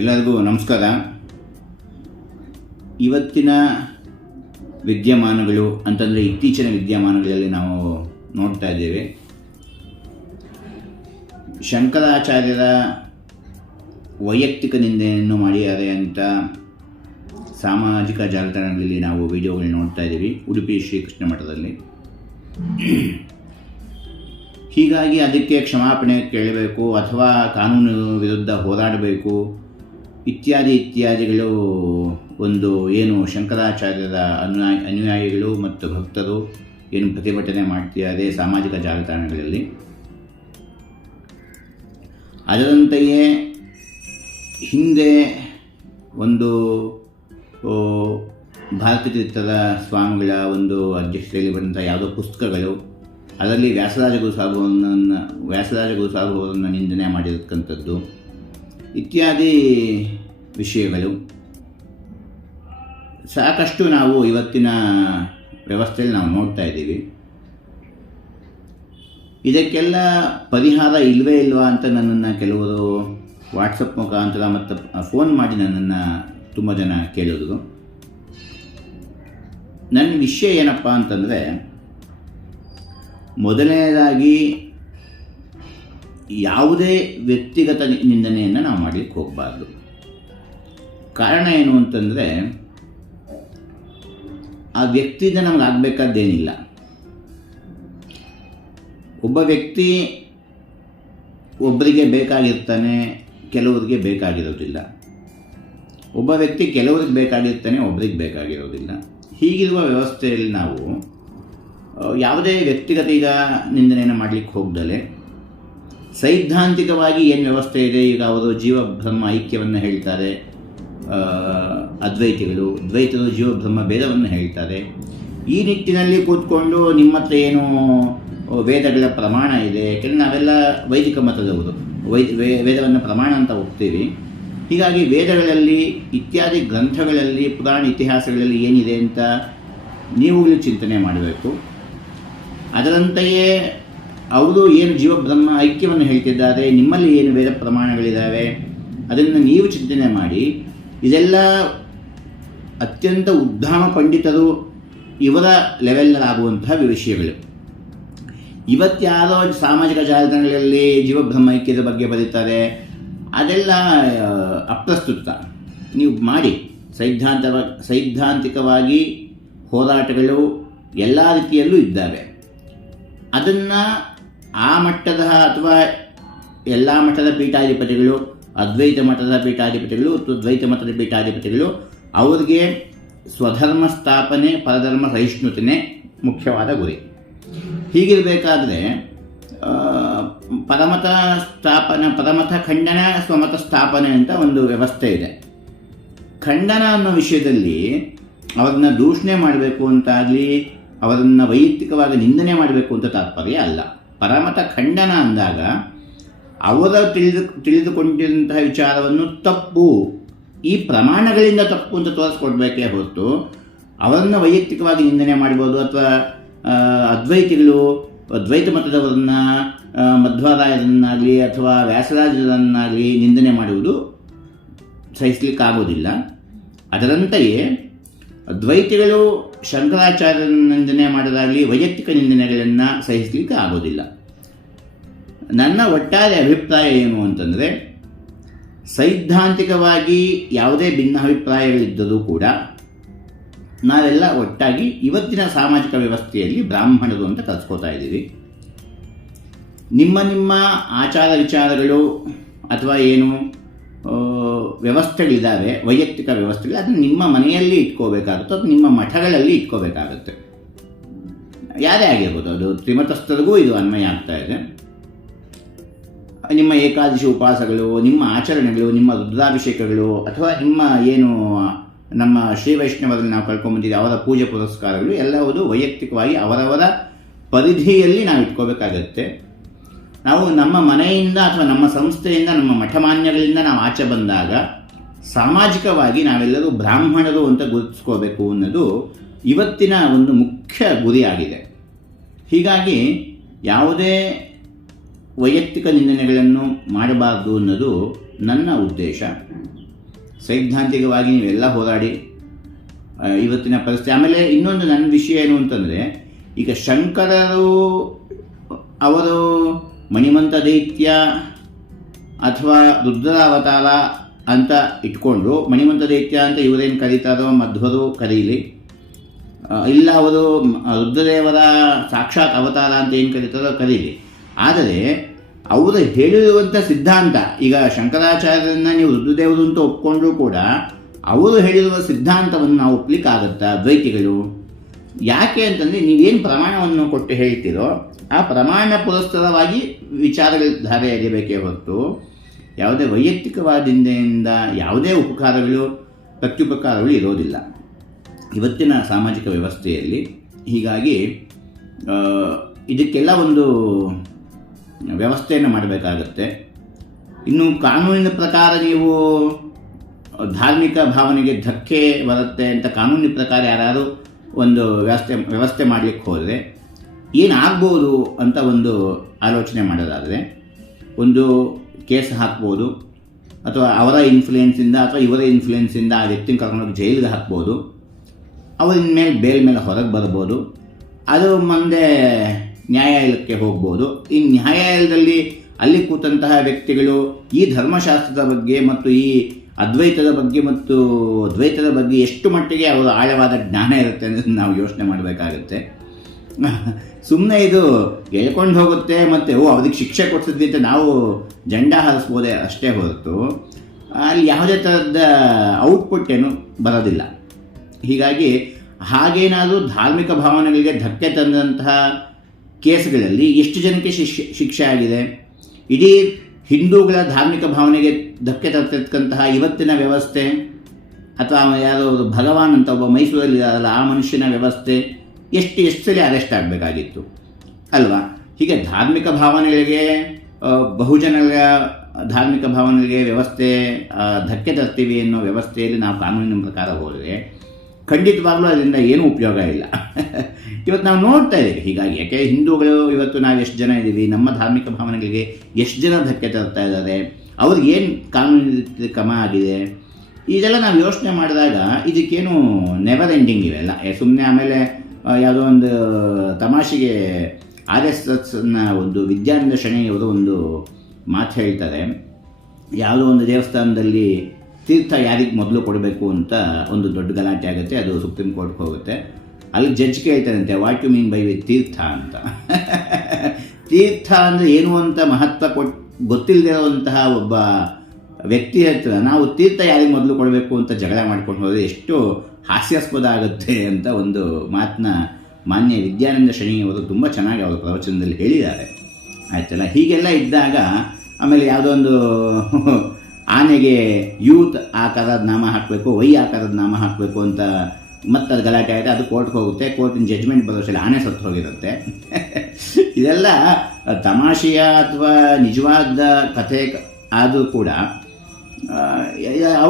ಎಲ್ಲರಿಗೂ ನಮಸ್ಕಾರ. ಇವತ್ತಿನ ವಿದ್ಯಮಾನಗಳು ಅಂತಂದರೆ ಇತ್ತೀಚಿನ ವಿದ್ಯಮಾನಗಳಲ್ಲಿ ನಾವು ನೋಡ್ತಾ ಇದ್ದೇವೆ. ಶಂಕರಾಚಾರ್ಯರ ವೈಯಕ್ತಿಕ ನಿಂದೆಯನ್ನು ಮಾಡಿದ್ದಾರೆ ಅಂತ ಸಾಮಾಜಿಕ ಜಾಲತಾಣಗಳಲ್ಲಿ ನಾವು ವಿಡಿಯೋಗಳು ನೋಡ್ತಾ ಇದ್ದೀವಿ, ಉಡುಪಿ ಶ್ರೀಕೃಷ್ಣ ಮಠದಲ್ಲಿ. ಹೀಗಾಗಿ ಅದಕ್ಕೆ ಕ್ಷಮಾಪಣೆ ಕೇಳಬೇಕು ಅಥವಾ ಕಾನೂನು ವಿರುದ್ಧ ಹೋರಾಡಬೇಕು ಇತ್ಯಾದಿಗಳು ಒಂದು ಏನು ಶಂಕರಾಚಾರ್ಯರ ಅನುಯಾಯಿಗಳು ಮತ್ತು ಭಕ್ತರು ಏನು ಪ್ರತಿಭಟನೆ ಮಾಡ್ತಿದ್ದಾರೆ ಸಾಮಾಜಿಕ ಜಾಲತಾಣಗಳಲ್ಲಿ. ಅದರಂತೆಯೇ ಹಿಂದೆ ಒಂದು ಭಾರತೀಯ ತೀರ್ಥರ ಸ್ವಾಮಿಗಳ ಒಂದು ಅಧ್ಯಕ್ಷತೆಯಲ್ಲಿ ಬಂದಂಥ ಯಾವುದೋ ಪುಸ್ತಕಗಳು, ಅದರಲ್ಲಿ ವ್ಯಾಸರಾಜ ಗುರುಸಾರ್ವಭೌಮರನ್ನು ನಿಂದನೆ ಮಾಡಿರತಕ್ಕಂಥದ್ದು ಇತ್ಯಾದಿ ವಿಷಯಗಳು ಸಾಕಷ್ಟು ನಾವು ಇವತ್ತಿನ ವ್ಯವಸ್ಥೆಯಲ್ಲಿ ನಾವು ನೋಡ್ತಾ ಇದ್ದೀವಿ. ಇದಕ್ಕೆಲ್ಲ ಪರಿಹಾರ ಇಲ್ಲವೇ ಇಲ್ವಾ ಅಂತ ನನ್ನನ್ನು ಕೆಲವರು ವಾಟ್ಸಪ್ ಮುಖಾಂತರ ಮತ್ತು ಫೋನ್ ಮಾಡಿ ನನ್ನನ್ನು ತುಂಬ ಜನ ಕೇಳಿದ್ರು. ನನ್ನ ವಿಷಯ ಏನಪ್ಪ ಅಂತಂದರೆ, ಮೊದಲನೇದಾಗಿ ಯಾವುದೇ ವ್ಯಕ್ತಿಗತ ನಿಂದನೆಯನ್ನು ನಾವು ಮಾಡಲಿಕ್ಕೆ ಹೋಗಬಾರ್ದು. ಕಾರಣ ಏನು ಅಂತಂದರೆ, ಆ ವ್ಯಕ್ತಿಯಿಂದ ನಮ್ಗೆ ಆಗಬೇಕಾದ್ದೇನಿಲ್ಲ. ಒಬ್ಬ ವ್ಯಕ್ತಿ ಒಬ್ಬರಿಗೆ ಬೇಕಾಗಿರ್ತಾನೆ, ಕೆಲವರಿಗೆ ಬೇಕಾಗಿರೋದಿಲ್ಲ. ಒಬ್ಬ ವ್ಯಕ್ತಿ ಕೆಲವರಿಗೆ ಬೇಕಾಗಿರ್ತಾನೆ, ಒಬ್ಬರಿಗೆ ಬೇಕಾಗಿರೋದಿಲ್ಲ. ಹೀಗಿರುವ ವ್ಯವಸ್ಥೆಯಲ್ಲಿ ನಾವು ಯಾವುದೇ ವ್ಯಕ್ತಿಗತ ಈಗ ನಿಂದನೆಯನ್ನು ಮಾಡಲಿಕ್ಕೆ ಹೋಗ್ದಲೆ ಸೈದ್ಧಾಂತಿಕವಾಗಿ ಏನು ವ್ಯವಸ್ಥೆ ಇದೆ, ಈಗ ಅವರು ಜೀವ ಬ್ರಹ್ಮ ಐಕ್ಯವನ್ನು ಹೇಳ್ತಾರೆ ಅದ್ವೈತಿಗಳು, ದ್ವೈತರು ಜೀವ ಬ್ರಹ್ಮ ಭೇದವನ್ನು ಹೇಳ್ತಾರೆ. ಈ ನಿಟ್ಟಿನಲ್ಲಿ ಕೂತ್ಕೊಂಡು ನಿಮ್ಮ ಹತ್ರ ಏನು ವೇದಗಳ ಪ್ರಮಾಣ ಇದೆ, ಯಾಕೆಂದರೆ ನಾವೆಲ್ಲ ವೈದಿಕ ಮತದವರು, ವೇದವನ್ನು ಪ್ರಮಾಣ ಅಂತ ಹೋಗ್ತೀವಿ. ಹೀಗಾಗಿ ವೇದಗಳಲ್ಲಿ ಇತ್ಯಾದಿ ಗ್ರಂಥಗಳಲ್ಲಿ ಪುರಾಣ ಇತಿಹಾಸಗಳಲ್ಲಿ ಏನಿದೆ ಅಂತ ನೀವುಗಳು ಚಿಂತನೆ ಮಾಡಬೇಕು. ಅದರಂತೆಯೇ ಅವರು ಏನು ಜೀವ ಬ್ರಹ್ಮ ಐಕ್ಯವನ್ನು ಹೇಳ್ತಿದ್ದಾರೆ, ನಿಮ್ಮಲ್ಲಿ ಏನು ವೇದ ಪ್ರಮಾಣಗಳಿದ್ದಾವೆ ಅದನ್ನು ನೀವು ಚಿಂತನೆ ಮಾಡಿ. ಇದೆಲ್ಲ ಅತ್ಯಂತ ಉದ್ದಾಮ ಪಂಡಿತರು ಇವರ ಲೆವೆಲ್ಲಾಗುವಂತಹ ವಿಷಯಗಳು. ಇವತ್ತ್ಯಾರೋ ಸಾಮಾಜಿಕ ಜಾಲತಾಣಗಳಲ್ಲಿ ಜೀವಬ್ರಹ್ಮ ಐಕ್ಯದ ಬಗ್ಗೆ ಬರೀತಾರೆ, ಅದೆಲ್ಲ ಅಪ್ರಸ್ತುತ. ನೀವು ಮಾಡಿ ಸೈದ್ಧಾಂತಿಕವಾಗಿ ಹೋರಾಟಗಳು ಎಲ್ಲ ರೀತಿಯಲ್ಲೂ ಇದ್ದಾವೆ. ಅದನ್ನು ಆ ಮಟ್ಟದ ಅಥವಾ ಎಲ್ಲ ಮಟ್ಟದ ಪೀಠಾಧಿಪತಿಗಳು, ಅದ್ವೈತ ಮಠದ ಪೀಠಾಧಿಪತಿಗಳು ಅಥವಾ ದ್ವೈತ ಮಠದ ಪೀಠಾಧಿಪತಿಗಳು, ಅವ್ರಿಗೆ ಸ್ವಧರ್ಮ ಸ್ಥಾಪನೆ ಪರಧರ್ಮ ಸಹಿಷ್ಣುತೆ ಮುಖ್ಯವಾದ ಗುರಿ. ಹೀಗಿರಬೇಕಾದ್ರೆ ಪರಮತ ಖಂಡನ, ಸ್ವಮತ ಸ್ಥಾಪನೆ ಅಂತ ಒಂದು ವ್ಯವಸ್ಥೆ ಇದೆ. ಖಂಡನ ಅನ್ನೋ ವಿಷಯದಲ್ಲಿ ಅವ್ರನ್ನ ದೂಷಣೆ ಮಾಡಬೇಕು ಅಂತಾಗಲಿ, ಅವರನ್ನು ವೈಯಕ್ತಿಕವಾಗಿ ನಿಂದನೆ ಮಾಡಬೇಕು ಅಂತ ತಾತ್ಪರ್ಯ ಅಲ್ಲ. ಪರಮತ ಖಂಡನ ಅಂದಾಗ ಅವರ ತಿಳಿದುಕೊಂಡಿರುವಂತಹ ವಿಚಾರವನ್ನು ತಪ್ಪು, ಈ ಪ್ರಮಾಣಗಳಿಂದ ತಪ್ಪು ಅಂತ ತೋರಿಸ್ಕೊಡ್ಬೇಕೇ ಹೊರತು ಅವರನ್ನು ವೈಯಕ್ತಿಕವಾಗಿ ನಿಂದನೆ ಮಾಡ್ಬೋದು. ಅಥವಾ ಅದ್ವೈತಿಗಳು ದ್ವೈತ ಮತದವರನ್ನ, ಮಧ್ವಾರಾಯರನ್ನಾಗಲಿ ಅಥವಾ ವ್ಯಾಸರಾಜರನ್ನಾಗಲಿ ನಿಂದನೆ ಮಾಡುವುದು ಸಹಿಸಲಿಕ್ಕಾಗೋದಿಲ್ಲ. ಅದರಂತೆಯೇ ದ್ವೈತಿಗಳು ಶಂಕರಾಚಾರ್ಯರನ್ನು ನಿಂದನೆ ಮಾಡೋದಾಗಲಿ ವೈಯಕ್ತಿಕ ನಿಂದನೆಗಳನ್ನು ಸಹಿಸಲಿಕ್ಕೆ ಆಗೋದಿಲ್ಲ. ನನ್ನ ಒಟ್ಟಾರೆ ಅಭಿಪ್ರಾಯ ಏನು ಅಂತಂದರೆ, ಸೈದ್ಧಾಂತಿಕವಾಗಿ ಯಾವುದೇ ಭಿನ್ನಾಭಿಪ್ರಾಯಗಳಿದ್ದರೂ ಕೂಡ ನಾವೆಲ್ಲ ಒಟ್ಟಾಗಿ ಇವತ್ತಿನ ಸಾಮಾಜಿಕ ವ್ಯವಸ್ಥೆಯಲ್ಲಿ ಬ್ರಾಹ್ಮಣರು ಅಂತ ಕಲಿಸ್ಕೋತಾ ಇದ್ದೀವಿ. ನಿಮ್ಮ ಆಚಾರ ವಿಚಾರಗಳು ಅಥವಾ ಏನು ವ್ಯವಸ್ಥೆಗಳಿದ್ದಾವೆ, ವೈಯಕ್ತಿಕ ವ್ಯವಸ್ಥೆಗಳು, ಅದನ್ನು ನಿಮ್ಮ ಮನೆಯಲ್ಲಿ ಇಟ್ಕೋಬೇಕಾಗುತ್ತೆ ಅಥವಾ ನಿಮ್ಮ ಮಠಗಳಲ್ಲಿ ಇಟ್ಕೋಬೇಕಾಗುತ್ತೆ. ಯಾರೇ ಆಗಿರ್ಬೋದು, ಅದು ತ್ರಿಮತಸ್ಥರಿಗೂ ಇದು ಅನ್ವಯ ಆಗ್ತಾ ಇದೆ. ನಿಮ್ಮ ಏಕಾದಶಿ ಉಪವಾಸಗಳು, ನಿಮ್ಮ ಆಚರಣೆಗಳು, ನಿಮ್ಮ ರುದ್ರಾಭಿಷೇಕಗಳು ಅಥವಾ ನಿಮ್ಮ ಏನು ನಮ್ಮ ಶ್ರೀ ವೈಷ್ಣವರಲ್ಲಿ ನಾವು ಕಳ್ಕೊಂಡ್ಬಂದಿದ್ದೀವಿ ಅವರ ಪೂಜೆ ಪುರಸ್ಕಾರಗಳು ಎಲ್ಲವೂ ವೈಯಕ್ತಿಕವಾಗಿ ಅವರವರ ಪರಿಧಿಯಲ್ಲಿ ನಾವು ಇಟ್ಕೋಬೇಕಾಗತ್ತೆ. ನಾವು ನಮ್ಮ ಮನೆಯಿಂದ ಅಥವಾ ನಮ್ಮ ಸಂಸ್ಥೆಯಿಂದ, ನಮ್ಮ ಮಠಮಾನ್ಯಗಳಿಂದ ನಾವು ಆಚೆ ಬಂದಾಗ ಸಾಮಾಜಿಕವಾಗಿ ನಾವೆಲ್ಲರೂ ಬ್ರಾಹ್ಮಣರು ಅಂತ ಗುರುತಿಸ್ಕೋಬೇಕು ಅನ್ನೋದು ಇವತ್ತಿನ ಒಂದು ಮುಖ್ಯ ಗುರಿಯಾಗಿದೆ. ಹೀಗಾಗಿ ಯಾವುದೇ ವೈಯಕ್ತಿಕ ನಿಂದನೆಗಳನ್ನು ಮಾಡಬಾರದು ಅನ್ನೋದು ನನ್ನ ಉದ್ದೇಶ. ಸೈದ್ಧಾಂತಿಕವಾಗಿ ನೀವೆಲ್ಲ ಹೋರಾಡಿ ಇವತ್ತಿನ ಪರಿಸ್ಥಿತಿ. ಆಮೇಲೆ ಇನ್ನೊಂದು ನನ್ನ ವಿಷಯ ಏನು ಅಂತಂದರೆ, ಈಗ ಶಂಕರರು ಅವರು ಮಣಿಮಂತ ದೈತ್ಯ ಅಥವಾ ರುದ್ರ ಅವತಾರ ಅಂತ ಇಟ್ಕೊಂಡು, ಮಣಿಮಂತ ದೈತ್ಯ ಅಂತ ಇವರೇನು ಕರೀತಾರೋ ಮಧ್ವರು ಕರೀಲಿ, ಇಲ್ಲ ಅವರು ರುದ್ರದೇವರ ಸಾಕ್ಷಾತ್ ಅವತಾರ ಅಂತ ಏನು ಕರೀತಾರೋ ಕರೀಲಿ. ಆದರೆ ಅವರು ಹೇಳಿರುವಂಥ ಸಿದ್ಧಾಂತ, ಈಗ ಶಂಕರಾಚಾರ್ಯರನ್ನ ನೀವು ರುದ್ರದೇವರು ಅಂತ ಒಪ್ಕೊಂಡ್ರೂ ಕೂಡ ಅವರು ಹೇಳಿರುವ ಸಿದ್ಧಾಂತವನ್ನು ನಾವು ಒಪ್ಲಿಕ್ಕಾಗತ್ತಾ ದ್ವೈತಿಗಳು? ಯಾಕೆ ಅಂತಂದರೆ, ನೀವೇನು ಪ್ರಮಾಣವನ್ನು ಕೊಟ್ಟು ಹೇಳ್ತೀರೋ ಆ ಪ್ರಮಾಣ ಪುರಸ್ಕರವಾಗಿ ವಿಚಾರಗಳ ಧಾರೆ ಎಳೆಯಬೇಕೇ ಹೊರತು ಯಾವುದೇ ವೈಯಕ್ತಿಕವಾದಿಂದ ಯಾವುದೇ ಉಪಕಾರಗಳು ಪ್ರತ್ಯುಪಕಾರಗಳು ಇರೋದಿಲ್ಲ ಇವತ್ತಿನ ಸಾಮಾಜಿಕ ವ್ಯವಸ್ಥೆಯಲ್ಲಿ. ಹೀಗಾಗಿ ಇದಕ್ಕೆಲ್ಲ ಒಂದು ವ್ಯವಸ್ಥೆಯನ್ನು ಮಾಡಬೇಕಾಗತ್ತೆ. ಇನ್ನು ಕಾನೂನಿನ ಪ್ರಕಾರ ನೀವು ಧಾರ್ಮಿಕ ಭಾವನೆಗೆ ಧಕ್ಕೆ ಬರುತ್ತೆ ಅಂತ ಕಾನೂನಿನ ಪ್ರಕಾರ ಯಾರು ಒಂದು ವ್ಯವಸ್ಥೆ ಮಾಡಲಿಕ್ಕೆ ಹೋದರೆ ಏನಾಗ್ಬೋದು ಅಂತ ಒಂದು ಆಲೋಚನೆ ಮಾಡೋದಾದರೆ, ಒಂದು ಕೇಸ್ ಹಾಕ್ಬೋದು, ಅಥವಾ ಅವರ ಇನ್ಫ್ಲೂಯೆನ್ಸಿಂದ ಅಥವಾ ಇವರ ಇನ್ಫ್ಲೂಯೆನ್ಸಿಂದ ಆ ವ್ಯಕ್ತಿನ ಕರ್ಕೊಂಡೋಗಿ ಜೈಲಿಗೆ ಹಾಕ್ಬೋದು, ಅವರಿನ ಮೇಲೆ ಬೇಲ್ ಮೇಲೆ ಹೊರಗೆ ಬರ್ಬೋದು, ಅದು ಮುಂದೆ ನ್ಯಾಯಾಲಯಕ್ಕೆ ಹೋಗ್ಬೋದು. ಈ ನ್ಯಾಯಾಲಯದಲ್ಲಿ ಅಲ್ಲಿ ಕೂತಂತಹ ವ್ಯಕ್ತಿಗಳು ಈ ಧರ್ಮಶಾಸ್ತ್ರದ ಬಗ್ಗೆ ಮತ್ತು ಈ ಅದ್ವೈತದ ಬಗ್ಗೆ ಮತ್ತು ದ್ವೈತದ ಬಗ್ಗೆ ಎಷ್ಟು ಮಟ್ಟಿಗೆ ಅವರ ಆಳವಾದ ಜ್ಞಾನ ಇರುತ್ತೆ ಅನ್ನೋದನ್ನು ನಾವು ಯೋಚನೆ ಮಾಡಬೇಕಾಗುತ್ತೆ. ಸುಮ್ಮನೆ ಇದು ಎಳ್ಕೊಂಡು ಹೋಗುತ್ತೆ ಮತ್ತು ಅದಕ್ಕೆ ಶಿಕ್ಷೆ ಕೊಡಿಸಿದ್ವಿ ಅಂತ ನಾವು ಜಂಡ ಹಾರಿಸ್ಬೋದೇ ಅಷ್ಟೇ ಹೊರತು ಅಲ್ಲಿ ಯಾವುದೇ ಥರದ ಔಟ್ಪುಟ್ ಏನು ಬರೋದಿಲ್ಲ. ಹೀಗಾಗಿ ಹಾಗೇನಾದರೂ ಧಾರ್ಮಿಕ ಭಾವನೆಗಳಿಗೆ ಧಕ್ಕೆ ತಂದಂತಹ ಕೇಸ್ಗಳಲ್ಲಿ ಎಷ್ಟು ಜನಕ್ಕೆ ಶಿಕ್ಷೆ ಆಗಿದೆ? ಇಡೀ ಹಿಂದೂಗಳ ಧಾರ್ಮಿಕ ಭಾವನೆಗೆ ಧಕ್ಕೆ ತರ್ತಕ್ಕಂತಹ ಇವತ್ತಿನ ವ್ಯವಸ್ಥೆ, ಅಥವಾ ಯಾರೋ ಭಗವಾನ್ ಅಂತ ಒಬ್ಬ ಮೈಸೂರಲ್ಲಿ ಇದ್ದಾರಲ್ಲ ಆ ಮನುಷ್ಯನ ವ್ಯವಸ್ಥೆ ಎಷ್ಟು ಸಲ ಅರೆಸ್ಟ್ ಆಗಬೇಕಾಗಿತ್ತು ಅಲ್ವಾ? ಹೀಗೆ ಧಾರ್ಮಿಕ ಭಾವನೆಗಳಿಗೆ, ಬಹುಜನರ ಧಾರ್ಮಿಕ ಭಾವನೆಗಳಿಗೆ ವ್ಯವಸ್ಥೆ ಧಕ್ಕೆ ತರ್ತೀವಿ ಅನ್ನೋ ವ್ಯವಸ್ಥೆಯಲ್ಲಿ ನಾವು ಕಾನೂನಿನ ಪ್ರಕಾರ ಹೋದರೆ ಖಂಡಿತವಾಗ್ಲೂ ಅದರಿಂದ ಏನೂ ಉಪಯೋಗ ಇಲ್ಲ. ಇವತ್ತು ನಾವು ನೋಡ್ತಾ ಇದ್ದೀವಿ. ಹೀಗಾಗಿ ಯಾಕೆ ಹಿಂದೂಗಳು ಇವತ್ತು ನಾವು ಎಷ್ಟು ಜನ ಇದ್ದೀವಿ, ನಮ್ಮ ಧಾರ್ಮಿಕ ಭಾವನೆಗಳಿಗೆ ಎಷ್ಟು ಜನ ಧಕ್ಕೆ ತರ್ತಾ ಇದ್ದಾರೆ, ಅವ್ರಿಗೆ ಏನು ಕಾನೂನಿನ ಕ್ರಮ ಆಗಿದೆ, ಇದೆಲ್ಲ ನಾವು ಯೋಚನೆ ಮಾಡಿದಾಗ ಇದಕ್ಕೇನು ನೆವರ್ ಎಂಡಿಂಗ್ ಇವೆಲ್ಲ. ಸುಮ್ಮನೆ ಆಮೇಲೆ ಯಾವುದೋ ಒಂದು ತಮಾಷೆಗೆ RSSನ ಒಂದು ವಿದ್ಯಾನಂದ ಶೆಣೈಯವರು ಒಂದು ಮಾತು ಹೇಳ್ತಾರೆ. ಯಾವುದೋ ಒಂದು ದೇವಸ್ಥಾನದಲ್ಲಿ ತೀರ್ಥ ಯಾರಿಗೆ ಮೊದಲು ಕೊಡಬೇಕು ಅಂತ ಒಂದು ದೊಡ್ಡ ಗಲಾಟೆ ಆಗುತ್ತೆ, ಅದು ಸುಪ್ರೀಂ ಕೋರ್ಟ್ಗೆ ಹೋಗುತ್ತೆ. ಅಲ್ಲಿ ಜಡ್ಜ್ ಕೇಳ್ತಾರಂತೆ, ವಾಟ್ ಯು ಮೀನ್ ಬೈ ತೀರ್ಥ ಅಂತ. ತೀರ್ಥ ಅಂದರೆ ಏನು ಅಂತ ಮಹತ್ವ ಗೊತ್ತಿಲ್ಲದೆ ಇರುವಂತಹ ಒಬ್ಬ ವ್ಯಕ್ತಿ ಹತ್ರ ನಾವು ತೀರ್ಥ ಯಾರಿಗೆ ಮೊದಲು ಕೊಡಬೇಕು ಅಂತ ಜಗಳ ಮಾಡ್ಕೊಂಡು ಹೋದರೆ ಎಷ್ಟು ಹಾಸ್ಯಾಸ್ಪದ ಆಗುತ್ತೆ ಅಂತ ಒಂದು ಮಾತನ್ನ ಮಾನ್ಯ ವಿದ್ಯಾನಂದ ಶೆಣೈಯವರು ತುಂಬ ಚೆನ್ನಾಗಿ ಅವರ ಪ್ರವಚನದಲ್ಲಿ ಹೇಳಿದ್ದಾರೆ. ಆಯ್ತಲ್ಲ, ಹೀಗೆಲ್ಲ ಇದ್ದಾಗ ಆಮೇಲೆ ಯಾವುದೋ ಒಂದು ಆನೆಗೆ ಯೂತ್ ಆಕಾರದ ನಾಮ ಹಾಕಬೇಕು, ವೈ ಆಕಾರದ ನಾಮ ಹಾಕಬೇಕು ಅಂತ ಮತ್ತೆ ಅದು ಗಲಾಟೆ ಆಗಿದೆ, ಅದು ಕೋರ್ಟ್ಗೆ ಹೋಗುತ್ತೆ. ಕೋರ್ಟಿನ ಜಡ್ಜ್ಮೆಂಟ್ ಬರೋಷ್ಟರಲ್ಲಿ ಆನೆ ಸತ್ತು ಹೋಗಿರುತ್ತೆ. ಇದೆಲ್ಲ ತಮಾಷೆಯ ಅಥವಾ ನಿಜವಾದ ಕಥೆ ಆದರೂ ಕೂಡ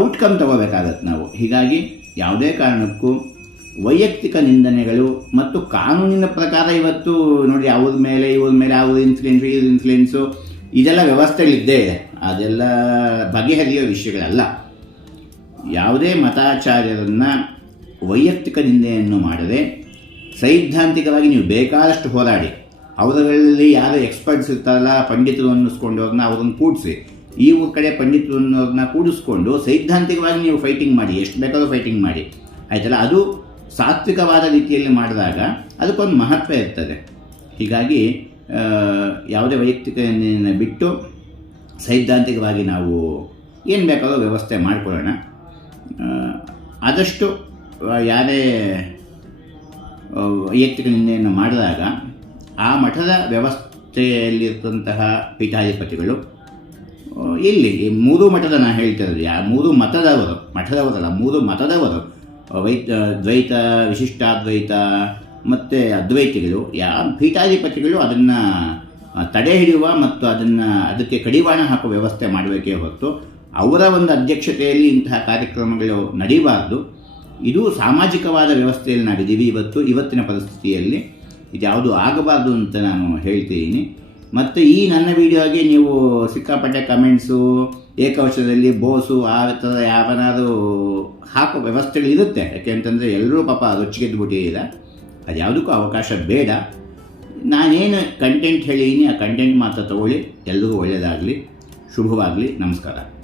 ಔಟ್ಕಮ್ ತಗೋಬೇಕಾಗತ್ತೆ ನಾವು. ಹೀಗಾಗಿ ಯಾವುದೇ ಕಾರಣಕ್ಕೂ ವೈಯಕ್ತಿಕ ನಿಂದನೆಗಳು ಮತ್ತು ಕಾನೂನಿನ ಪ್ರಕಾರ ಇವತ್ತು ನೋಡಿ ಅವ್ರ ಮೇಲೆ ಇವ್ರ ಮೇಲೆ ಅವ್ರ ಇನ್ಫ್ಲುಯೆನ್ಸು ಇದೆಲ್ಲ ವ್ಯವಸ್ಥೆಗಳಿದ್ದೇ ಇದೆ, ಅದೆಲ್ಲ ಬಗೆಹರಿಯೋ ವಿಷಯಗಳಲ್ಲ. ಯಾವುದೇ ಮತಾಚಾರ್ಯರನ್ನು ವೈಯಕ್ತಿಕ ನಿಂದೆಯನ್ನು ಮಾಡದೆ ಸೈದ್ಧಾಂತಿಕವಾಗಿ ನೀವು ಬೇಕಾದಷ್ಟು ಹೋರಾಡಿ, ಅವರಲ್ಲಿ ಯಾರು ಎಕ್ಸ್ಪರ್ಟ್ಸ್ ಇರ್ತಾರಲ್ಲ ಪಂಡಿತರು ಅನ್ನಿಸ್ಕೊಂಡವ್ರನ್ನ ಅವ್ರನ್ನ ಕೂಡಿಸಿ, ಈ ಊರ ಕಡೆ ಪಂಡಿತರು ಅನ್ನೋರನ್ನ ಕೂಡಿಸ್ಕೊಂಡು ಸೈದ್ಧಾಂತಿಕವಾಗಿ ನೀವು ಫೈಟಿಂಗ್ ಮಾಡಿ, ಎಷ್ಟು ಬೇಕಾದ್ರೂ ಫೈಟಿಂಗ್ ಮಾಡಿ, ಆಯ್ತಲ್ಲ. ಅದು ಸಾತ್ವಿಕವಾದ ರೀತಿಯಲ್ಲಿ ಮಾಡಿದಾಗ ಅದಕ್ಕೊಂದು ಮಹತ್ವ ಇರ್ತದೆ. ಹೀಗಾಗಿ ಯಾವುದೇ ವೈಯಕ್ತಿಕ ಬಿಟ್ಟು ಸೈದ್ಧಾಂತಿಕವಾಗಿ ನಾವು ಏನು ಬೇಕಾದರೂ ವ್ಯವಸ್ಥೆ ಮಾಡಿಕೊಳ್ಳೋಣ. ಆದಷ್ಟು ಯಾರೇ ವೈಯಕ್ತಿಕ ನಿಂದೆಯನ್ನು ಮಾಡಿದಾಗ ಆ ಮಠದ ವ್ಯವಸ್ಥೆಯಲ್ಲಿರ್ತಂತಹ ಪೀಠಾಧಿಪತಿಗಳು ಇಲ್ಲಿ ಮೂರು ಮಠದ ನಾನು ಹೇಳ್ತಿರೋದು, ಮೂರು ಮಠದವರಲ್ಲ, ಮೂರು ಮತದವರು ದ್ವೈತ, ವಿಶಿಷ್ಟಾದ್ವೈತ ಮತ್ತು ಅದ್ವೈತಿಗಳು, ಪೀಠಾಧಿಪತಿಗಳು ಅದನ್ನು ತಡೆ ಹಿಡಿಯುವ ಮತ್ತು ಅದಕ್ಕೆ ಕಡಿವಾಣ ಹಾಕುವ ವ್ಯವಸ್ಥೆ ಮಾಡಬೇಕೇ ಹೊರತು ಅವರ ಒಂದು ಅಧ್ಯಕ್ಷತೆಯಲ್ಲಿ ಇಂತಹ ಕಾರ್ಯಕ್ರಮಗಳು ನಡೀಬಾರ್ದು. ಇದು ಸಾಮಾಜಿಕವಾದ ವ್ಯವಸ್ಥೆಯಲ್ಲಿ ನಾವಿದ್ದೀವಿ ಇವತ್ತಿನ ಪರಿಸ್ಥಿತಿಯಲ್ಲಿ. ಇದ್ಯಾವುದು ಆಗಬಾರ್ದು ಅಂತ ನಾನು ಹೇಳ್ತಿದ್ದೀನಿ. ಮತ್ತು ಈ ನನ್ನ ವಿಡಿಯೋಗೆ ನೀವು ಸಿಕ್ಕಾಪಟ್ಟೆ ಕಮೆಂಟ್ಸು, ಏಕವಚನದಲ್ಲಿ ಬೋಸು ಆ ಥರ ಯಾವನಾದರೂ ಹಾಕೋ ವ್ಯವಸ್ಥೆಗಳಿರುತ್ತೆ. ಯಾಕೆಂತಂದರೆ ಎಲ್ಲರೂ ಪಾಪ ರೊಚ್ಚಿಗೆದ್ದುಬಿಟ್ಟಿಲ್ಲ. ಅದು ಯಾವುದಕ್ಕೂ ಅವಕಾಶ ಬೇಡ. ನಾನೇನು ಕಂಟೆಂಟ್ ಹೇಳಿದ್ದೀನಿ ಆ ಕಂಟೆಂಟ್ ಮಾತ್ರ ತಗೊಳ್ಳಿ. ಎಲ್ರಿಗೂ ಒಳ್ಳೆಯದಾಗಲಿ, ಶುಭವಾಗಲಿ. ನಮಸ್ಕಾರ.